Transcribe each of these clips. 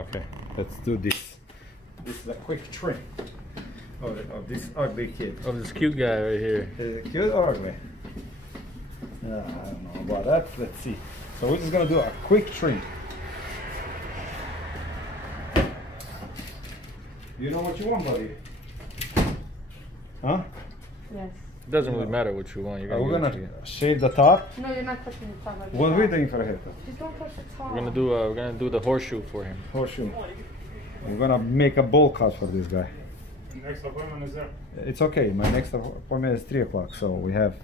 Okay, let's do this. This is a quick trim of this ugly kid. Of this cute guy right here. Is it cute or ugly? I don't know about that. Let's see. So we're just gonna do a quick trim. You know what you want, buddy? Huh? Yes. It doesn't really matter what you want. You're We're gonna gonna shave the top. No, you're not touching the top. Like What are we doing for a haircut? Just don't touch the top. we're gonna do the horseshoe for him. Horseshoe. We're gonna make a bowl cut for this guy. Next appointment is there? It's okay. My next appointment is 3 o'clock, so we have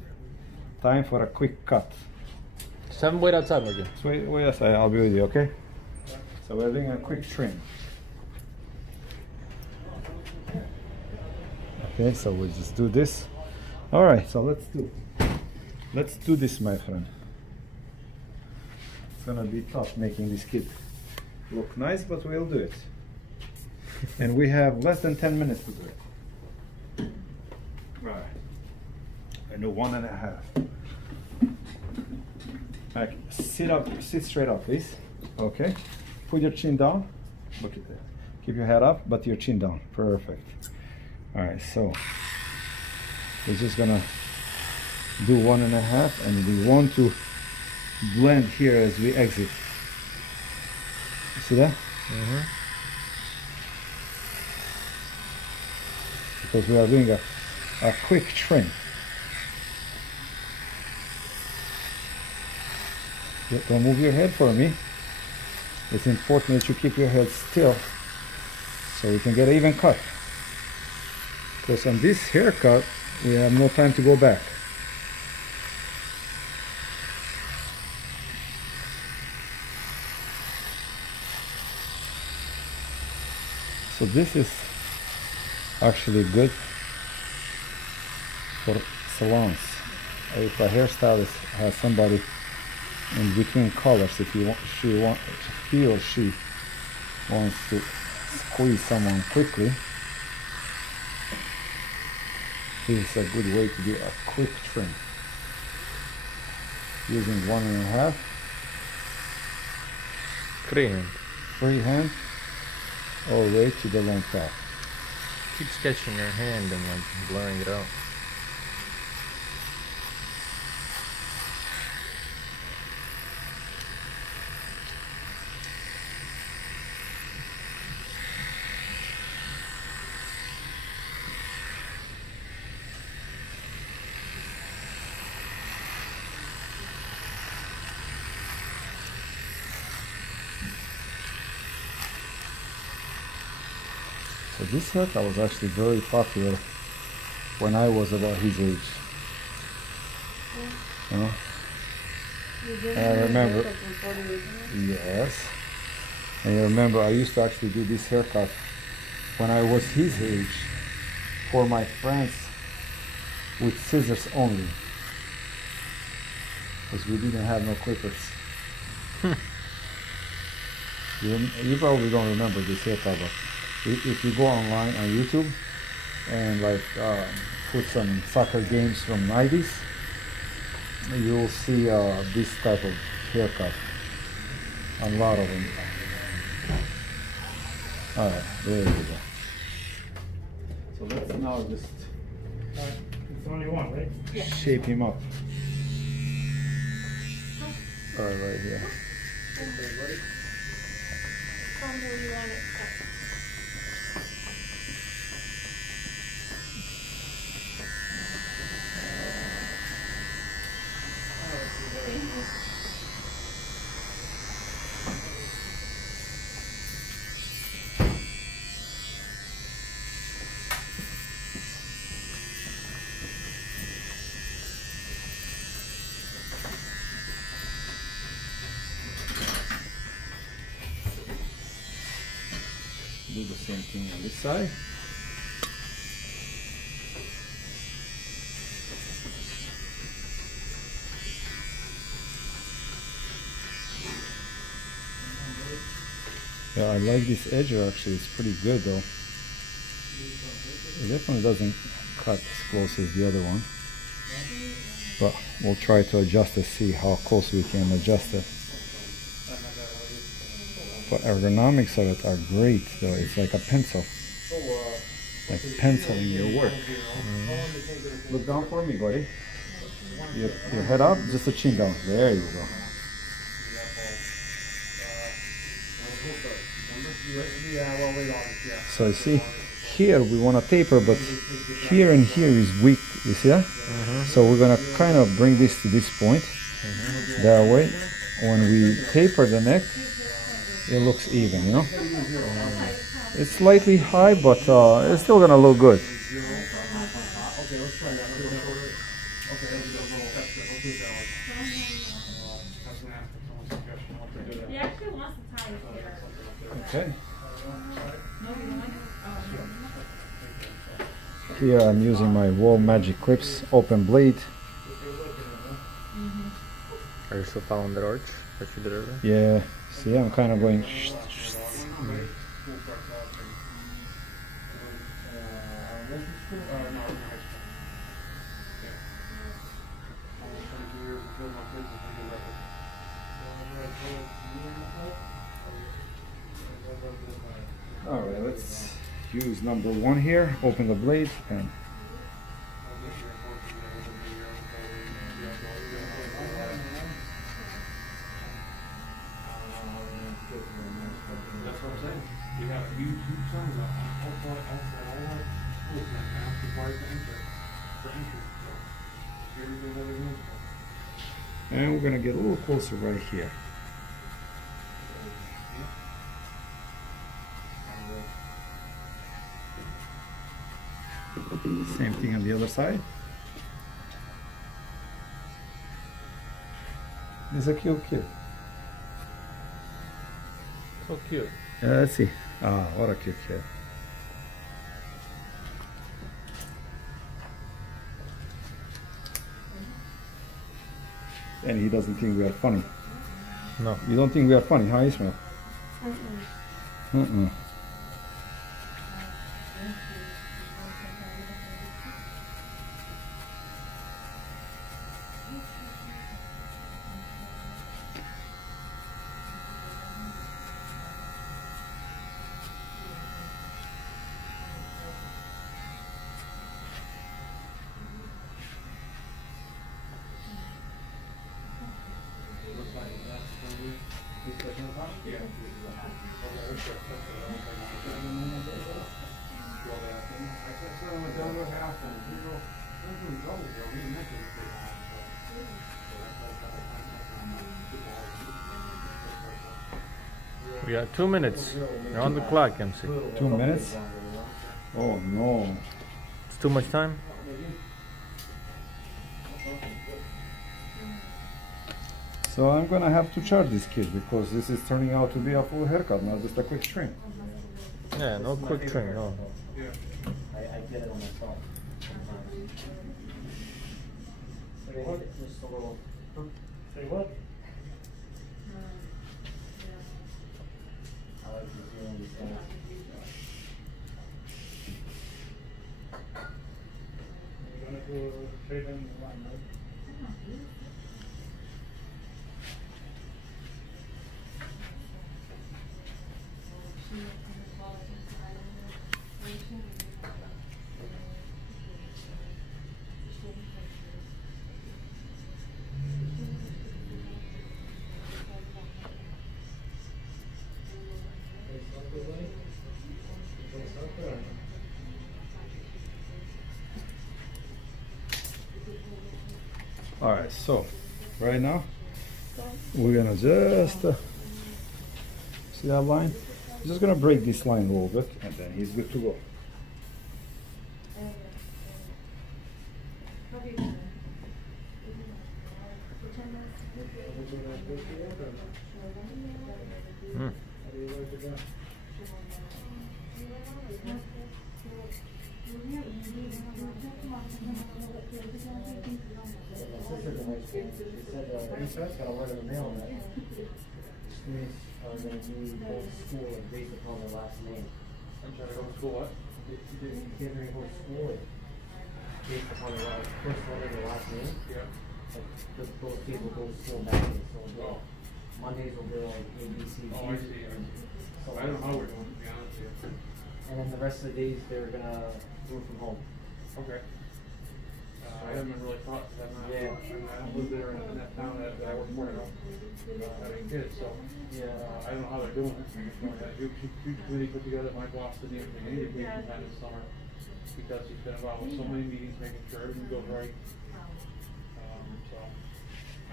time for a quick cut. Just have him wait outside, Morgan. So wait outside. I'll be with you, okay? So we're doing a quick trim. Okay, so we'll just do this. All right, so let's do this, my friend. It's gonna be tough making this kid look nice, but we'll do it. And we have less than 10 minutes to do it. All right. I do 1.5. Like, sit straight up, please. Okay. Put your chin down. Look at that. Keep your head up, but your chin down. Perfect. All right, so we're just gonna do 1.5, and we want to blend here as we exit. See that? Mm-hmm. Because we are doing a quick trim. Don't move your head for me. It's important that you keep your head still so we can get an even cut. Because on this haircut, we have no time to go back. So this is actually good for salons. If a hairstylist has somebody in between colors, if he or she wants to squeeze someone quickly, this is a good way to do a quick trim. Using 1.5. Freehand all the way to the long top. Keep sketching your hand and like blurring it out. So this haircut was actually very popular when I was about his age. You know? I remember. Yes. And you remember I used to actually do this haircut when I was his age for my friends with scissors only. Because we didn't have no clippers. You probably don't remember this haircut, but if you go online on YouTube and like put some soccer games from 90s, you'll see this type of haircut. A lot of them. Alright, there we go. So let's now just It's only one, right? shape him up. Alright, right here. Do the same thing on this side. Yeah, I like this edger actually, it's pretty good though. It definitely doesn't cut as close as the other one. But we'll try to adjust to see how close we can adjust it. but ergonomics of it are great though. It's like a pencil. Like penciling your work. Look down for me, buddy. Your head up, just the chin down. There you go. So you see, here we want to taper, but here and here is weak. You see that? So we're gonna kind of bring this to this point. That way, when we taper the neck, it looks even, you know? It's slightly high, but it's still gonna look good. He actually wants to tie his hair. Okay. Here I'm using my Wall Magic Clips open blade. Are you still following that arch that you did earlier? Yeah, see, I'm kind of going. Alright, let's use number 1 here. Open the blade and That's what I'm saying. We have huge signs outside all our schools and mask required for entry. So here's another room. and we're gonna get a little closer right here. Same thing on the other side. It's a cute kid. So cute. Let's see. Ah, what a cute kid. And he doesn't think we are funny. No. You don't think we are funny, huh, Ismail? Mm-mm. We got 2 minutes. You're on the clock, MC. 2 minutes? Oh no. It's too much time? So I'm gonna have to charge this kid because this is turning out to be a full haircut, not just a quick trim. Yeah, no quick trim, no. I get it on myself. Just a little. Say what? I like to see these things. You're gonna do a trade in the line, right? Alright, so right now we're gonna just see that line? Just gonna break this line a little bit and then he's good to go. She said got a letter in the mail that students are going to be going to school and based upon their last name. I'm trying to go to school what? Kids are going to go to school and based upon their first letter of their last name. Yeah. Like those kids will go to school back. So Mondays will be like A, B, C, D. Oh, I see. I don't know how we're doing, to be honest with you. And then the rest of the days they're gonna work from home. Okay. I haven't really thought, because I'm not, Yeah. I don't live there in that town that I work for, I don't have any kids, so. Yeah. I don't know how they're doing it. Huge committee put together, my boss didn't even take any vacation time this summer, because he's been involved with so many meetings, making sure everything goes right. So,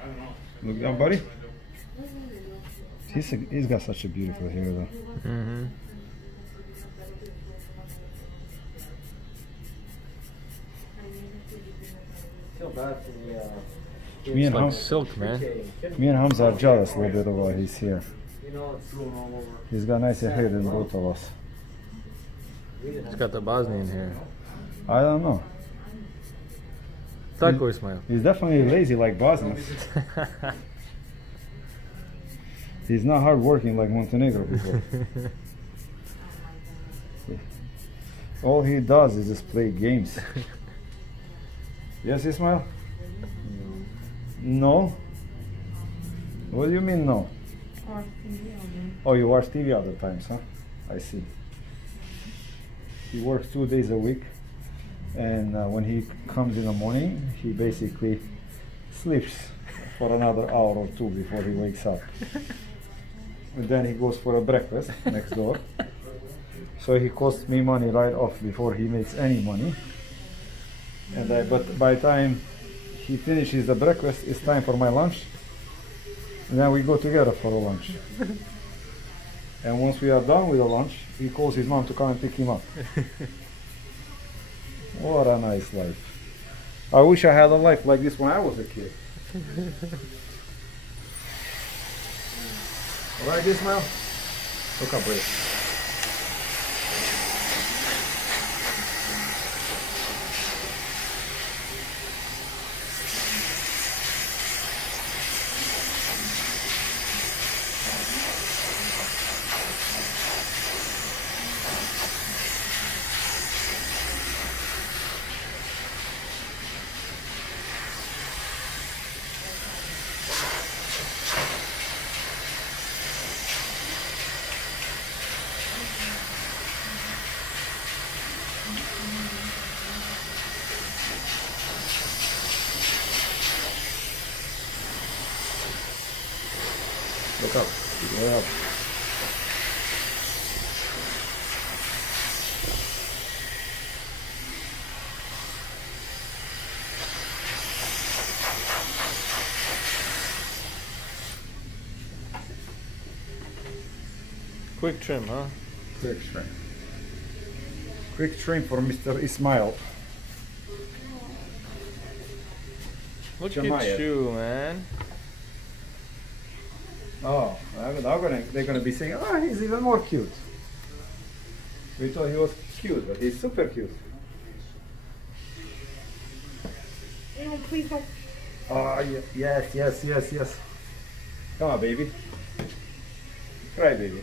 I don't know. Look down, buddy. He's got such a beautiful hair though. Mm-hmm. Feel bad for the Me and Like Ham, silk, man. me and Hamza are jealous a little bit of why he's here. You know, it's Going all over. He's got nicer hair than both of us. He's got the Bosnian hair. I don't know. Tako Ismail. He's definitely lazy like Bosnians. He's not hardworking like Montenegro people. All he does is just play games. Yes, Ismail? No? What do you mean no? Oh, you watch TV other times, huh? I see. He works 2 days a week, and when he comes in the morning, he basically sleeps for another hour or two before he wakes up. And then he goes for a breakfast next door. So he costs me money right off before he makes any money. And but by the time he finishes the breakfast, it's time for my lunch. And then we go together for a lunch. And once we are done with the lunch, he calls his mom to come and pick him up. What a nice life. I wish I had a life like this when I was a kid. Alright, Ismail? Look up, buddy. Look up. Look up. Quick trim, huh? Quick trim. Quick trim for Mr. Ismail. Look Jamaya. at you, man. Oh, they're gonna be saying, oh, he's even more cute. We thought he was cute, but he's super cute. No, please don't. Oh, yes. Come on, baby. Cry, baby.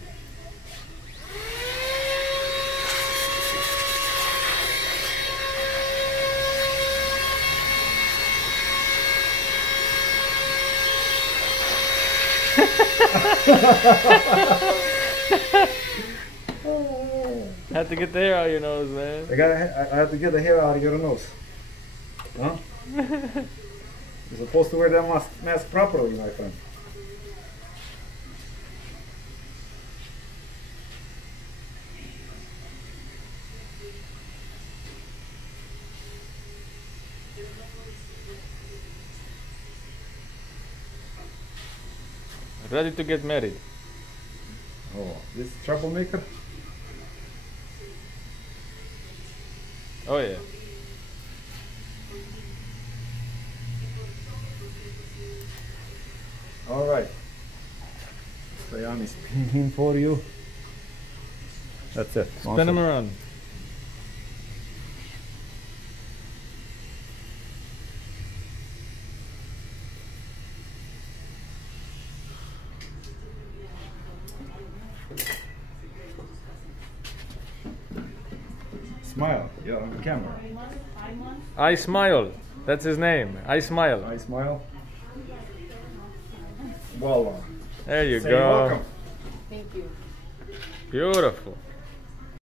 Had to get the hair out of your nose, man. I have to get the hair out of your nose. Huh? You're supposed to wear that mask properly, my friend. Ready to get married. Oh, this troublemaker? Oh yeah. All right. Sayami spin him for you. That's it. Spin him around. Smile. You're on camera. I smile. That's his name. I smile. I smile. Voila. There you Say go. welcome. Thank you. Beautiful.